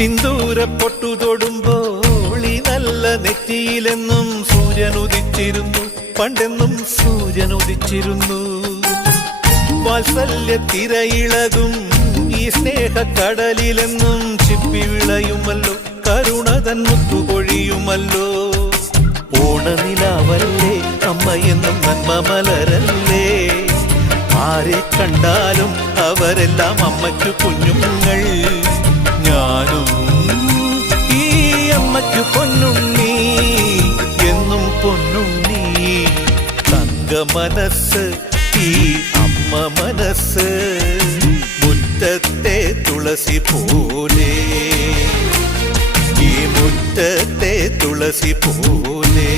സിന്ദൂര പൊട്ടു തൊടുമ്പോൾ നല്ല നെറ്റിയിലെന്നും സൂര്യൻ ഉദിച്ചിരുന്നു. പണ്ടെന്നും സൂര്യൻ ഉദിച്ചിരുന്നു. വാത്സല്യ തിരയിളകും ഈ സ്നേഹ കടലിലെന്നും ചിപ്പി വിളയുമല്ലോ. കരുണതൻ മുത്തുപൊഴിയുമല്ലോ ഓണനിലാവല്ലേ അമ്മയെന്നും നന്മ മലരല്ലേ? ആരെ കണ്ടാലും അവരെല്ലാം അമ്മയ്ക്ക് കുഞ്ഞുങ്ങൾ. അമ്മയ്ക്കു പൊന്നുണ്ണി എന്നും പൊന്നുണ്ണി തങ്ക മനസ്സ് ഈ അമ്മ മനസ്സ് മുറ്റത്തെ തുളസി പോലെ. ഈ മുറ്റത്തെ തുളസി പോലെ.